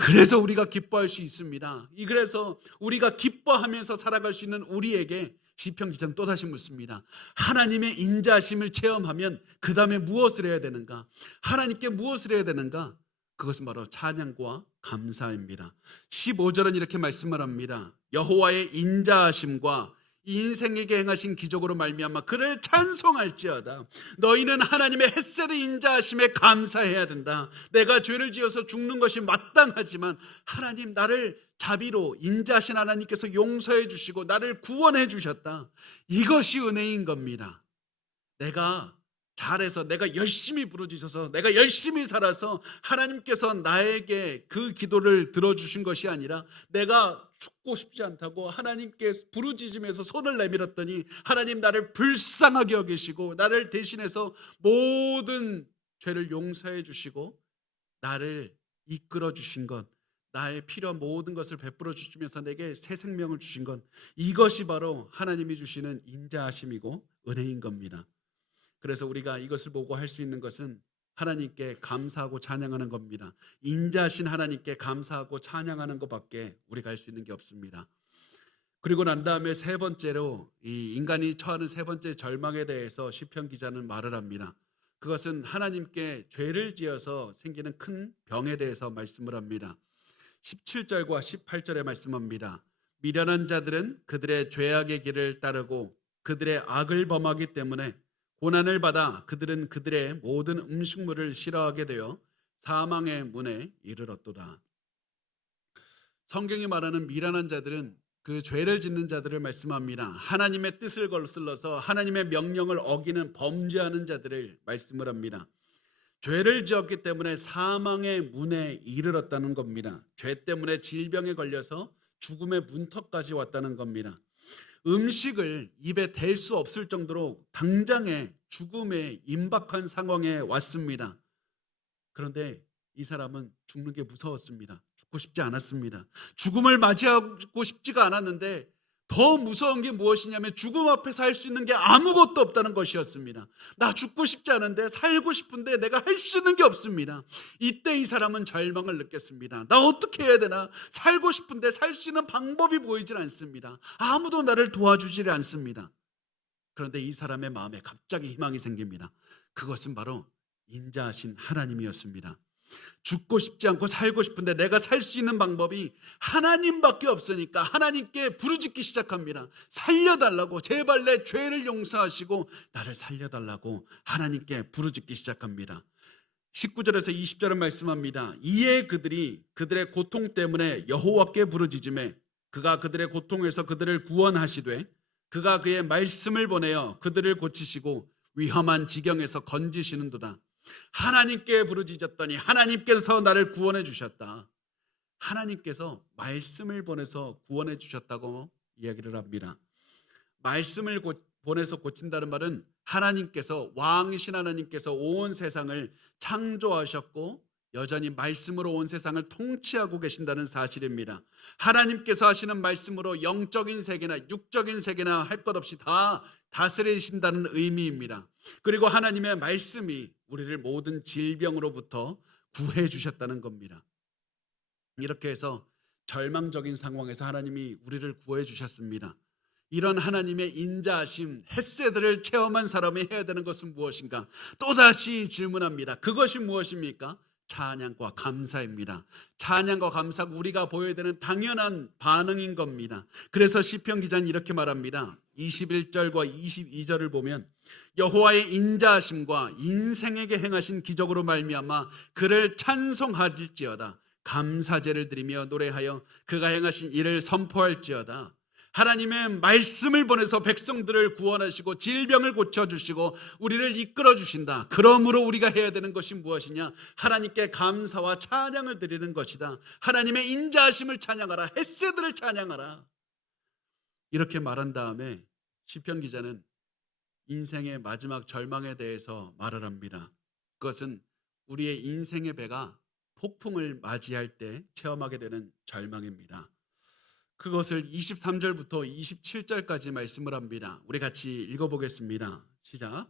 그래서 우리가 기뻐할 수 있습니다. 그래서 우리가 기뻐하면서 살아갈 수 있는 우리에게 시편 기자는 또다시 묻습니다. 하나님의 인자하심을 체험하면 그 다음에 무엇을 해야 되는가? 하나님께 무엇을 해야 되는가? 그것은 바로 찬양과 감사입니다. 15절은 이렇게 말씀을 합니다. 여호와의 인자하심과 인생에게 행하신 기적으로 말미암아 그를 찬송할지어다. 너희는 하나님의 헷세드 인자하심에 감사해야 된다. 내가 죄를 지어서 죽는 것이 마땅하지만 하나님, 나를 자비로 인자하신 하나님께서 용서해 주시고 나를 구원해 주셨다. 이것이 은혜인 겁니다. 내가 잘해서, 내가 열심히 부르짖어서, 내가 열심히 살아서 하나님께서 나에게 그 기도를 들어주신 것이 아니라 내가 죽고 싶지 않다고 하나님께 부르짖으면서 손을 내밀었더니 하나님 나를 불쌍하게 여기시고 나를 대신해서 모든 죄를 용서해 주시고 나를 이끌어 주신 것, 나의 필요한 모든 것을 베풀어 주시면서 내게 새 생명을 주신 것, 이것이 바로 하나님이 주시는 인자하심이고 은혜인 겁니다. 그래서 우리가 이것을 보고 할 수 있는 것은 하나님께 감사하고 찬양하는 겁니다. 인자하신 하나님께 감사하고 찬양하는 것밖에 우리가 할 수 있는 게 없습니다. 그리고 난 다음에 세 번째로 이 인간이 처하는 세 번째 절망에 대해서 시편 기자는 말을 합니다. 그것은 하나님께 죄를 지어서 생기는 큰 병에 대해서 말씀을 합니다. 17절과 18절에 말씀합니다. 미련한 자들은 그들의 죄악의 길을 따르고 그들의 악을 범하기 때문에 고난을 받아 그들은 그들의 모든 음식물을 싫어하게 되어 사망의 문에 이르렀도다. 성경이 말하는 미련한 자들은 그 죄를 짓는 자들을 말씀합니다. 하나님의 뜻을 거슬러서 하나님의 명령을 어기는 범죄하는 자들을 말씀을 합니다. 죄를 지었기 때문에 사망의 문에 이르렀다는 겁니다. 죄 때문에 질병에 걸려서 죽음의 문턱까지 왔다는 겁니다. 음식을 입에 댈 수 없을 정도로 당장에 죽음의 임박한 상황에 왔습니다. 그런데 이 사람은 죽는 게 무서웠습니다. 죽고 싶지 않았습니다. 죽음을 맞이하고 싶지가 않았는데 더 무서운 게 무엇이냐면 죽음 앞에서 할 수 있는 게 아무것도 없다는 것이었습니다. 나 죽고 싶지 않은데 살고 싶은데 내가 할 수 있는 게 없습니다. 이때 이 사람은 절망을 느꼈습니다. 나 어떻게 해야 되나? 살고 싶은데 살 수 있는 방법이 보이질 않습니다. 아무도 나를 도와주질 않습니다. 그런데 이 사람의 마음에 갑자기 희망이 생깁니다. 그것은 바로 인자하신 하나님이었습니다. 죽고 싶지 않고 살고 싶은데 내가 살 수 있는 방법이 하나님밖에 없으니까 하나님께 부르짖기 시작합니다. 살려달라고, 제발 내 죄를 용서하시고 나를 살려달라고 하나님께 부르짖기 시작합니다. 19절에서 20절은 말씀합니다. 이에 그들이 그들의 고통 때문에 여호와께 부르짖음에 그가 그들의 고통에서 그들을 구원하시되 그가 그의 말씀을 보내어 그들을 고치시고 위험한 지경에서 건지시는도다. 하나님께 부르짖었더니 하나님께서 나를 구원해 주셨다. 하나님께서 말씀을 보내서 구원해 주셨다고 이야기를 합니다. 말씀을 보내서 고친다는 말은 하나님께서, 왕이신 하나님께서 온 세상을 창조하셨고 여전히 말씀으로 온 세상을 통치하고 계신다는 사실입니다. 하나님께서 하시는 말씀으로 영적인 세계나 육적인 세계나 할 것 없이 다 다스리신다는 의미입니다. 그리고 하나님의 말씀이 우리를 모든 질병으로부터 구해 주셨다는 겁니다. 이렇게 해서 절망적인 상황에서 하나님이 우리를 구해 주셨습니다. 이런 하나님의 인자하심, 헤세드를 체험한 사람이 해야 되는 것은 무엇인가? 또다시 질문합니다. 그것이 무엇입니까? 찬양과 감사입니다. 찬양과 감사가 우리가 보여야 되는 당연한 반응인 겁니다. 그래서 시편 기자는 이렇게 말합니다. 21절과 22절을 보면 여호와의 인자하심과 인생에게 행하신 기적으로 말미암아 그를 찬송할지어다. 감사제를 드리며 노래하여 그가 행하신 일을 선포할지어다. 하나님의 말씀을 보내서 백성들을 구원하시고 질병을 고쳐주시고 우리를 이끌어주신다. 그러므로 우리가 해야 되는 것이 무엇이냐? 하나님께 감사와 찬양을 드리는 것이다. 하나님의 인자하심을 찬양하라. 헤세드를 찬양하라. 이렇게 말한 다음에 시편 기자는 인생의 마지막 절망에 대해서 말을 합니다. 그것은 우리의 인생의 배가 폭풍을 맞이할 때 체험하게 되는 절망입니다. 그것을 23절부터 27절까지 말씀을 합니다. 우리 같이 읽어보겠습니다. 시작.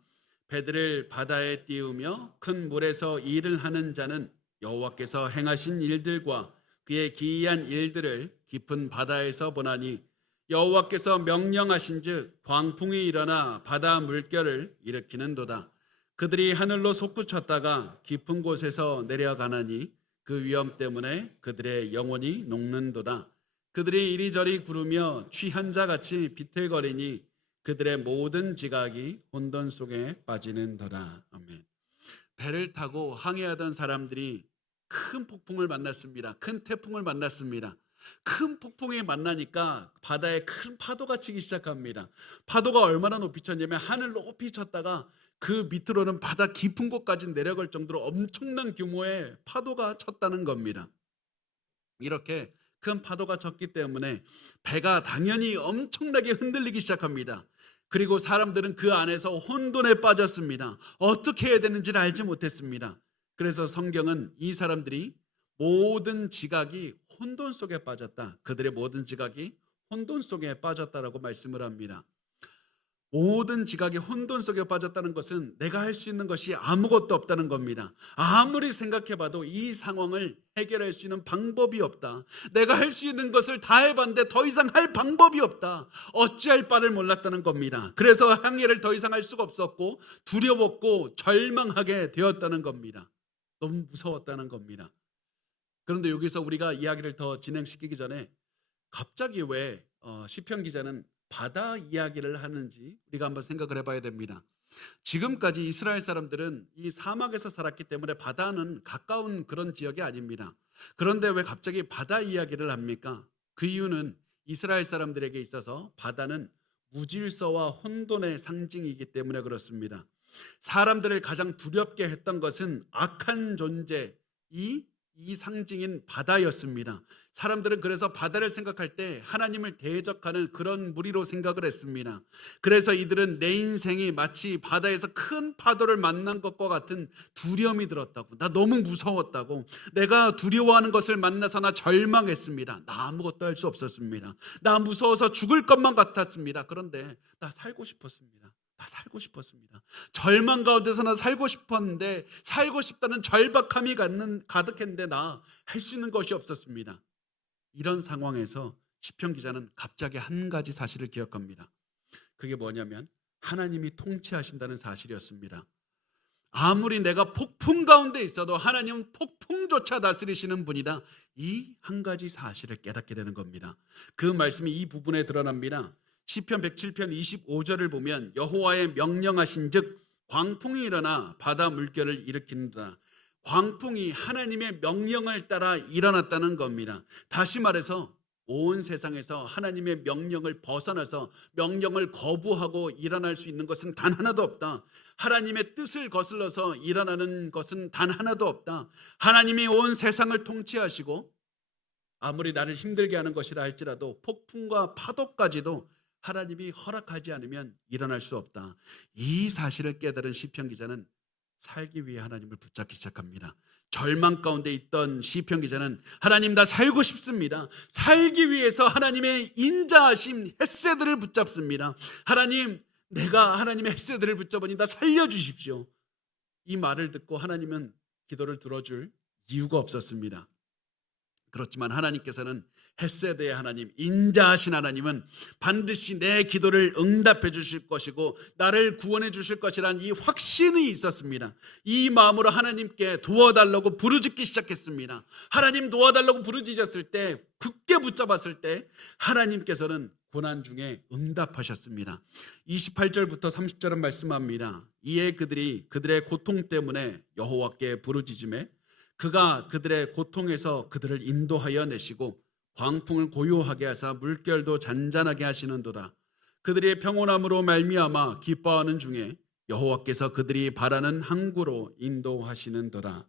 배들을 바다에 띄우며 큰 물에서 일을 하는 자는 여호와께서 행하신 일들과 그의 기이한 일들을 깊은 바다에서 보나니 여호와께서 명령하신즉 광풍이 일어나 바다 물결을 일으키는도다. 그들이 하늘로 솟구쳤다가 깊은 곳에서 내려가나니 그 위험 때문에 그들의 영혼이 녹는도다. 그들이 이리저리 구르며 취한 자같이 비틀거리니 그들의 모든 지각이 혼돈 속에 빠지는도다. 아멘. 배를 타고 항해하던 사람들이 큰 폭풍을 만났습니다. 큰 태풍을 만났습니다. 큰 폭풍이 만나니까 바다에 큰 파도가 치기 시작합니다. 파도가 얼마나 높이 쳤냐면 하늘 높이 쳤다가 그 밑으로는 바다 깊은 곳까지 내려갈 정도로 엄청난 규모의 파도가 쳤다는 겁니다. 이렇게 큰 파도가 쳤기 때문에 배가 당연히 엄청나게 흔들리기 시작합니다. 그리고 사람들은 그 안에서 혼돈에 빠졌습니다. 어떻게 해야 되는지를 알지 못했습니다. 그래서 성경은 이 사람들이 모든 지각이 혼돈 속에 빠졌다. 그들의 모든 지각이 혼돈 속에 빠졌다라고 말씀을 합니다. 모든 지각이 혼돈 속에 빠졌다는 것은 내가 할 수 있는 것이 아무것도 없다는 겁니다. 아무리 생각해봐도 이 상황을 해결할 수 있는 방법이 없다. 내가 할 수 있는 것을 다 해봤는데 더 이상 할 방법이 없다. 어찌할 바를 몰랐다는 겁니다. 그래서 항해를 더 이상 할 수가 없었고 두려웠고 절망하게 되었다는 겁니다. 너무 무서웠다는 겁니다. 그런데 여기서 우리가 이야기를 더 진행시키기 전에 갑자기 왜 시편 기자는 바다 이야기를 하는지 우리가 한번 생각을 해봐야 됩니다. 지금까지 이스라엘 사람들은 이 사막에서 살았기 때문에 바다는 가까운 그런 지역이 아닙니다. 그런데 왜 갑자기 바다 이야기를 합니까? 그 이유는 이스라엘 사람들에게 있어서 바다는 무질서와 혼돈의 상징이기 때문에 그렇습니다. 사람들을 가장 두렵게 했던 것은 악한 존재, 이 상징인 바다였습니다. 사람들은 그래서 바다를 생각할 때 하나님을 대적하는 그런 무리로 생각을 했습니다. 그래서 이들은 내 인생이 마치 바다에서 큰 파도를 만난 것과 같은 두려움이 들었다고, 나 너무 무서웠다고, 내가 두려워하는 것을 만나서 나 절망했습니다. 나 아무것도 할 수 없었습니다. 나 무서워서 죽을 것만 같았습니다. 그런데 나 살고 싶었습니다. 나 살고 싶었습니다. 절망 가운데서 나 살고 싶었는데, 살고 싶다는 절박함이 가득했는데 나 할 수 있는 것이 없었습니다. 이런 상황에서 시편 기자는 갑자기 한 가지 사실을 기억합니다. 그게 뭐냐면 하나님이 통치하신다는 사실이었습니다. 아무리 내가 폭풍 가운데 있어도 하나님은 폭풍조차 다스리시는 분이다. 이 한 가지 사실을 깨닫게 되는 겁니다. 그 말씀이 이 부분에 드러납니다. 시편 107편 25절을 보면 여호와의 명령하신즉 광풍이 일어나 바다 물결을 일으킨다. 광풍이 하나님의 명령을 따라 일어났다는 겁니다. 다시 말해서 온 세상에서 하나님의 명령을 벗어나서 명령을 거부하고 일어날 수 있는 것은 단 하나도 없다. 하나님의 뜻을 거슬러서 일어나는 것은 단 하나도 없다. 하나님이 온 세상을 통치하시고 아무리 나를 힘들게 하는 것이라 할지라도 폭풍과 파도까지도 하나님이 허락하지 않으면 일어날 수 없다. 이 사실을 깨달은 시편 기자는 살기 위해 하나님을 붙잡기 시작합니다. 절망 가운데 있던 시편 기자는 하나님, 나 살고 싶습니다. 살기 위해서 하나님의 인자하심 헤세드를 붙잡습니다. 하나님, 내가 하나님의 헤세드를 붙잡으니 나 살려주십시오. 이 말을 듣고 하나님은 기도를 들어줄 이유가 없었습니다. 그렇지만 하나님께서는 헤세드의 하나님, 인자하신 하나님은 반드시 내 기도를 응답해 주실 것이고 나를 구원해 주실 것이라는 이 확신이 있었습니다. 이 마음으로 하나님께 도와달라고 부르짖기 시작했습니다. 하나님 도와달라고 부르짖었을 때, 굳게 붙잡았을 때 하나님께서는 고난 중에 응답하셨습니다. 28절부터 30절은 말씀합니다. 이에 그들이 그들의 고통 때문에 여호와께 부르짖음에 그가 그들의 고통에서 그들을 인도하여 내시고 광풍을 고요하게 하사 물결도 잔잔하게 하시는도다. 그들의 평온함으로 말미암아 기뻐하는 중에 여호와께서 그들이 바라는 항구로 인도하시는도다.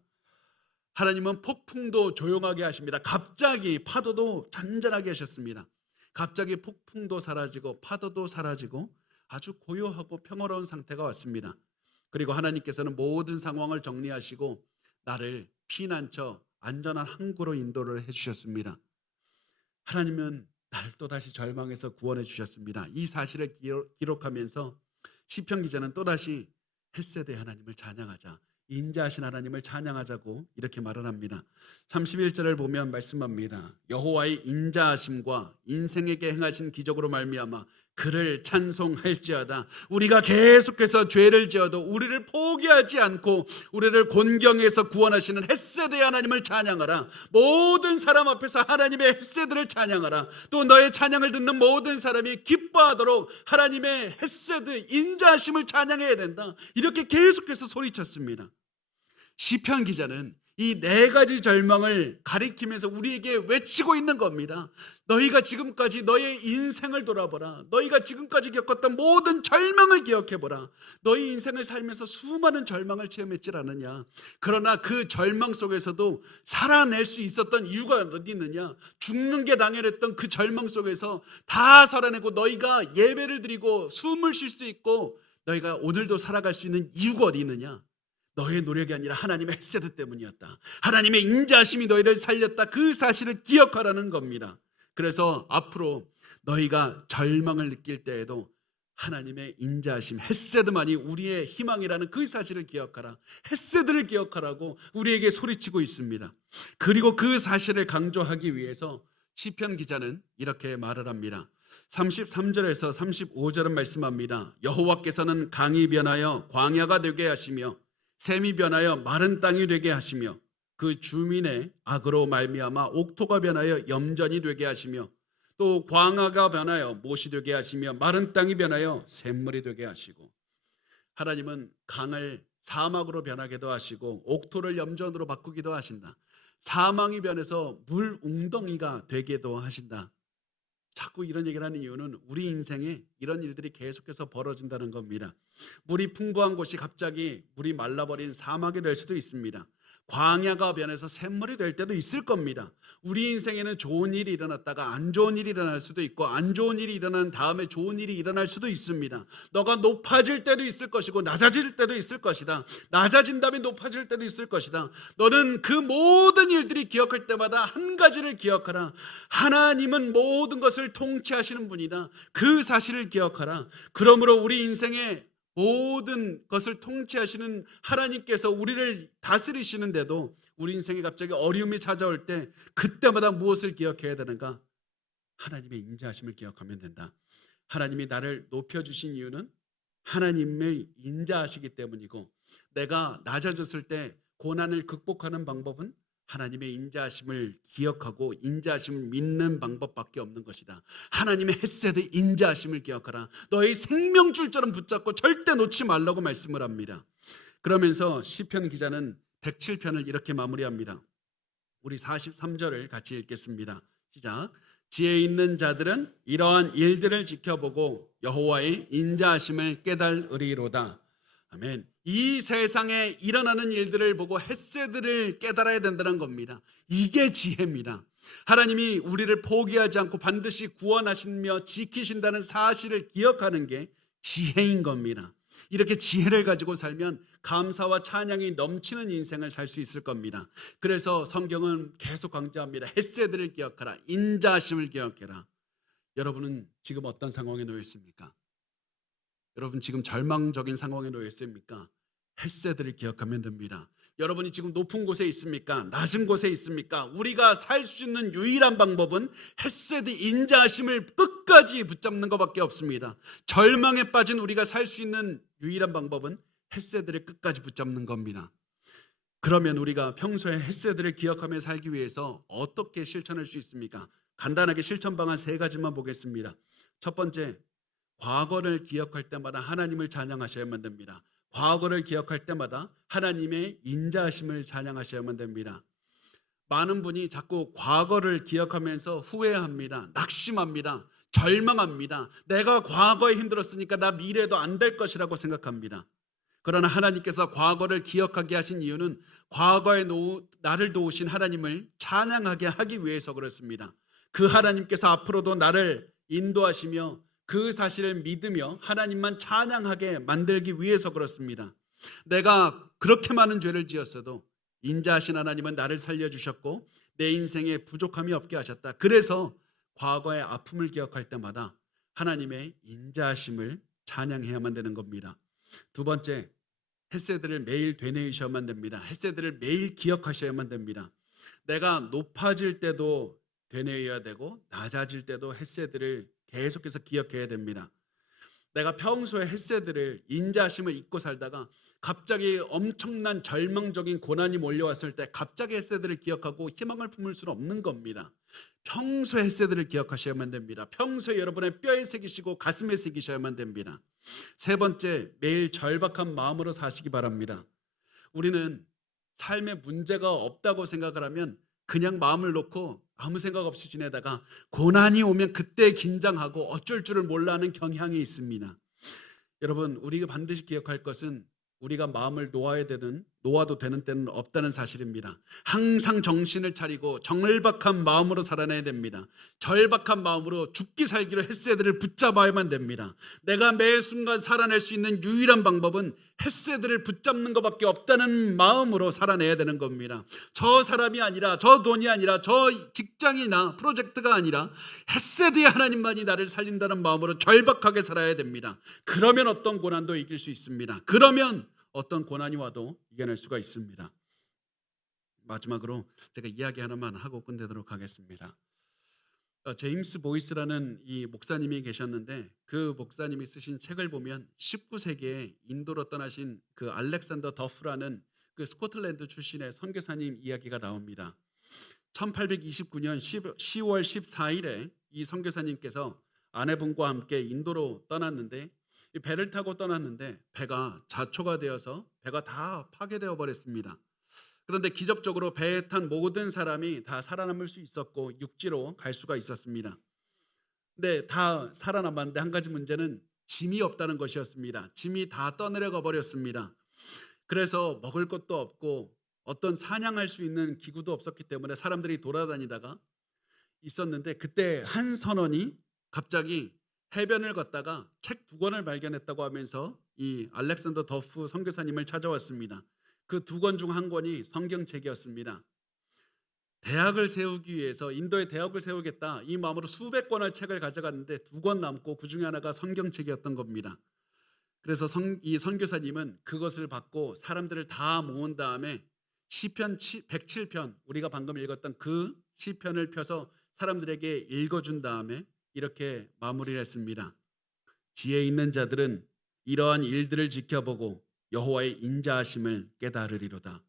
하나님은 폭풍도 조용하게 하십니다. 갑자기 파도도 잔잔하게 하셨습니다. 갑자기 폭풍도 사라지고 파도도 사라지고 아주 고요하고 평화로운 상태가 왔습니다. 그리고 하나님께서는 모든 상황을 정리하시고 나를 피난처 안전한 항구로 인도를 해주셨습니다. 하나님은 나를 또다시 절망해서 구원해 주셨습니다. 이 사실을 기록하면서 시편 기자는 또다시 헤세드의 하나님을 찬양하자, 인자하신 하나님을 찬양하자고 이렇게 말을 합니다. 31절을 보면 말씀합니다. 여호와의 인자하심과 인생에게 행하신 기적으로 말미암아 그를 찬송할지어다. 우리가 계속해서 죄를 지어도 우리를 포기하지 않고 우리를 곤경에서 구원하시는 헤세드의 하나님을 찬양하라. 모든 사람 앞에서 하나님의 헤세드를 찬양하라. 또 너의 찬양을 듣는 모든 사람이 기뻐하도록 하나님의 헤세드, 인자하심을 찬양해야 된다. 이렇게 계속해서 소리쳤습니다. 시편 기자는 이 네 가지 절망을 가리키면서 우리에게 외치고 있는 겁니다. 너희가 지금까지 너의 인생을 돌아보라. 너희가 지금까지 겪었던 모든 절망을 기억해보라. 너희 인생을 살면서 수많은 절망을 체험했질 않느냐. 그러나 그 절망 속에서도 살아낼 수 있었던 이유가 어디 있느냐. 죽는 게 당연했던 그 절망 속에서 다 살아내고 너희가 예배를 드리고 숨을 쉴 수 있고 너희가 오늘도 살아갈 수 있는 이유가 어디 있느냐. 너의 노력이 아니라 하나님의 헤세드 때문이었다. 하나님의 인자하심이 너희를 살렸다. 그 사실을 기억하라는 겁니다. 그래서 앞으로 너희가 절망을 느낄 때에도 하나님의 인자하심, 헤세드만이 우리의 희망이라는 그 사실을 기억하라. 헤세드를 기억하라고 우리에게 소리치고 있습니다. 그리고 그 사실을 강조하기 위해서 시편 기자는 이렇게 말을 합니다. 33절에서 35절은 말씀합니다. 여호와께서는 강이 변하여 광야가 되게 하시며 샘이 변하여 마른 땅이 되게 하시며 그 주민의 악으로 말미암아 옥토가 변하여 염전이 되게 하시며 또 광야가 변하여 못이 되게 하시며 마른 땅이 변하여 샘물이 되게 하시고 하나님은 강을 사막으로 변하게도 하시고 옥토를 염전으로 바꾸기도 하신다. 사망이 변해서 물 웅덩이가 되게도 하신다. 자꾸 이런 얘기를 하는 이유는 우리 인생에 이런 일들이 계속해서 벌어진다는 겁니다. 물이 풍부한 곳이 갑자기 물이 말라버린 사막이 될 수도 있습니다. 광야가 변해서 샘물이 될 때도 있을 겁니다. 우리 인생에는 좋은 일이 일어났다가 안 좋은 일이 일어날 수도 있고 안 좋은 일이 일어난 다음에 좋은 일이 일어날 수도 있습니다. 너가 높아질 때도 있을 것이고 낮아질 때도 있을 것이다. 낮아진 다음에 높아질 때도 있을 것이다. 너는 그 모든 일들이 기억할 때마다 한 가지를 기억하라. 하나님은 모든 것을 통치하시는 분이다. 그 사실을 기억하라. 그러므로 우리 인생에 모든 것을 통치하시는 하나님께서 우리를 다스리시는데도 우리 인생에 갑자기 어려움이 찾아올 때 그때마다 무엇을 기억해야 되는가? 하나님의 인자하심을 기억하면 된다. 하나님이 나를 높여주신 이유는 하나님의 인자하시기 때문이고 내가 낮아졌을 때 고난을 극복하는 방법은 하나님의 인자하심을 기억하고 인자하심을 믿는 방법밖에 없는 것이다. 하나님의 헤세드 인자하심을 기억하라. 너의 생명줄처럼 붙잡고 절대 놓지 말라고 말씀을 합니다. 그러면서 시편 기자는 107편을 이렇게 마무리합니다. 우리 43절을 같이 읽겠습니다. 시작. 지혜 있는 자들은 이러한 일들을 지켜보고 여호와의 인자하심을 깨달으리로다. 아멘. 이 세상에 일어나는 일들을 보고 헤세드를 깨달아야 된다는 겁니다. 이게 지혜입니다. 하나님이 우리를 포기하지 않고 반드시 구원하시며 지키신다는 사실을 기억하는 게 지혜인 겁니다. 이렇게 지혜를 가지고 살면 감사와 찬양이 넘치는 인생을 살 수 있을 겁니다. 그래서 성경은 계속 강조합니다. 헤세드를 기억하라. 인자하심을 기억해라. 여러분은 지금 어떤 상황에 놓여 있습니까? 여러분 지금 절망적인 상황에 놓여 있습니까? 헤세드를 기억하면 됩니다. 여러분이 지금 높은 곳에 있습니까? 낮은 곳에 있습니까? 우리가 살 수 있는 유일한 방법은 헤세드 인자하심을 끝까지 붙잡는 것밖에 없습니다. 절망에 빠진 우리가 살 수 있는 유일한 방법은 헤세드를 끝까지 붙잡는 겁니다. 그러면 우리가 평소에 헤세드를 기억하며 살기 위해서 어떻게 실천할 수 있습니까? 간단하게 실천 방안 3가지만 보겠습니다. 첫 번째, 과거를 기억할 때마다 하나님을 찬양하셔야만 됩니다. 과거를 기억할 때마다 하나님의 인자하심을 찬양하셔야만 됩니다. 많은 분이 자꾸 과거를 기억하면서 후회합니다. 낙심합니다. 절망합니다. 내가 과거에 힘들었으니까 나 미래에도 안 될 것이라고 생각합니다. 그러나 하나님께서 과거를 기억하게 하신 이유는 과거에 나를 도우신 하나님을 찬양하게 하기 위해서 그렇습니다. 그 하나님께서 앞으로도 나를 인도하시며 그 사실을 믿으며 하나님만 찬양하게 만들기 위해서 그렇습니다. 내가 그렇게 많은 죄를 지었어도 인자하신 하나님은 나를 살려주셨고 내 인생에 부족함이 없게 하셨다. 그래서 과거의 아픔을 기억할 때마다 하나님의 인자하심을 찬양해야만 되는 겁니다. 두 번째, 헤세드를 매일 되뇌이셔야만 됩니다. 헤세드를 매일 기억하셔야만 됩니다. 내가 높아질 때도 되뇌어야 되고 낮아질 때도 헤세드를 계속해서 기억해야 됩니다. 내가 평소에 헤세드를 인자하심을 잊고 살다가 갑자기 엄청난 절망적인 고난이 몰려왔을 때 갑자기 헤세드를 기억하고 희망을 품을 수는 없는 겁니다. 평소에 헤세드를 기억하셔야만 됩니다. 평소에 여러분의 뼈에 새기시고 가슴에 새기셔야만 됩니다. 세 번째, 매일 절박한 마음으로 사시기 바랍니다. 우리는 삶에 문제가 없다고 생각을 하면 그냥 마음을 놓고 아무 생각 없이 지내다가 고난이 오면 그때 긴장하고 어쩔 줄을 몰라 하는 경향이 있습니다. 여러분, 우리가 반드시 기억할 것은 우리가 마음을 놓아도 되는 때는 없다는 사실입니다. 항상 정신을 차리고 절박한 마음으로 살아내야 됩니다. 절박한 마음으로 죽기 살기로 헷세드를 붙잡아야만 됩니다. 내가 매 순간 살아낼 수 있는 유일한 방법은 헷세드를 붙잡는 것밖에 없다는 마음으로 살아내야 되는 겁니다. 저 사람이 아니라, 저 돈이 아니라, 저 직장이나 프로젝트가 아니라 헷세드의 하나님만이 나를 살린다는 마음으로 절박하게 살아야 됩니다. 그러면 어떤 고난도 이길 수 있습니다. 그러면 어떤 고난이 와도 이겨낼 수가 있습니다. 마지막으로 제가 이야기 하나만 하고 끝내도록 하겠습니다. 제임스 보이스라는 이 목사님이 계셨는데, 그 목사님이 쓰신 책을 보면 19세기에 인도로 떠나신 그 알렉산더 더프라는 그 스코틀랜드 출신의 선교사님 이야기가 나옵니다. 1829년 10월 14일에 이 선교사님께서 아내분과 함께 인도로 떠났는데, 이 배를 타고 떠났는데 배가 자초가 되어서 배가 다 파괴되어 버렸습니다. 그런데 기적적으로 배에 탄 모든 사람이 다 살아남을 수 있었고 육지로 갈 수가 있었습니다. 근데 다 살아남았는데 한 가지 문제는 짐이 없다는 것이었습니다. 짐이 다 떠내려가 버렸습니다. 그래서 먹을 것도 없고 어떤 사냥할 수 있는 기구도 없었기 때문에 사람들이 돌아다니다가 있었는데, 그때 한 선원이 갑자기 해변을 걷다가 책 2권을 발견했다고 하면서 이 알렉산더 더프 선교사님을 찾아왔습니다. 그 2권 중 한 권이 성경책이었습니다. 대학을 세우기 위해서 인도에 대학을 세우겠다 이 마음으로 수백 권의 책을 가져갔는데 2권 남고 그 중에 하나가 성경책이었던 겁니다. 그래서 이 선교사님은 그것을 받고 사람들을 다 모은 다음에 시편 107편, 우리가 방금 읽었던 그 시편을 펴서 사람들에게 읽어준 다음에 이렇게 마무리를 했습니다. 지혜 있는 자들은 이러한 일들을 지켜보고 여호와의 인자하심을 깨달으리로다.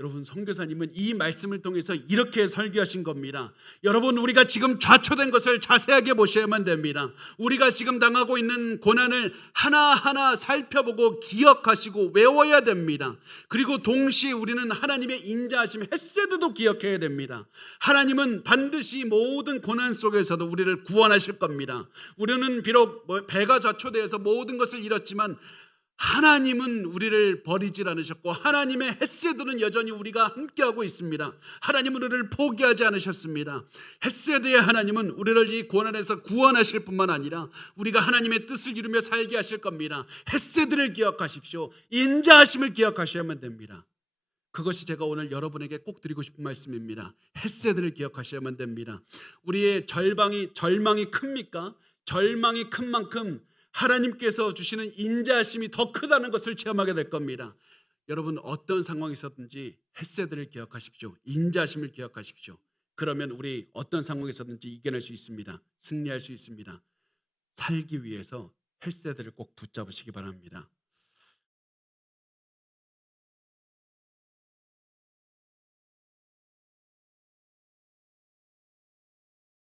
여러분, 선교사님은 이 말씀을 통해서 이렇게 설교하신 겁니다. 여러분, 우리가 지금 좌초된 것을 자세하게 보셔야만 됩니다. 우리가 지금 당하고 있는 고난을 하나하나 살펴보고 기억하시고 외워야 됩니다. 그리고 동시에 우리는 하나님의 인자하심 헷세드도 기억해야 됩니다. 하나님은 반드시 모든 고난 속에서도 우리를 구원하실 겁니다. 우리는 비록 배가 좌초되어서 모든 것을 잃었지만 하나님은 우리를 버리질 않으셨고 하나님의 헷세드는 여전히 우리가 함께하고 있습니다. 하나님은 우리를 포기하지 않으셨습니다. 헷세드의 하나님은 우리를 이 고난에서 구원하실 뿐만 아니라 우리가 하나님의 뜻을 이루며 살게 하실 겁니다. 헷세드를 기억하십시오. 인자하심을 기억하셔야만 됩니다. 그것이 제가 오늘 여러분에게 꼭 드리고 싶은 말씀입니다. 헷세드를 기억하셔야만 됩니다. 우리의 절망이 큽니까? 절망이 큰 만큼 하나님께서 주시는 인자하심이 더 크다는 것을 체험하게 될 겁니다. 여러분, 어떤 상황이 있었든지 헷세드를 기억하십시오. 인자하심을 기억하십시오. 그러면 우리 어떤 상황에서든지 이겨낼 수 있습니다. 승리할 수 있습니다. 살기 위해서 헷세드를 꼭 붙잡으시기 바랍니다.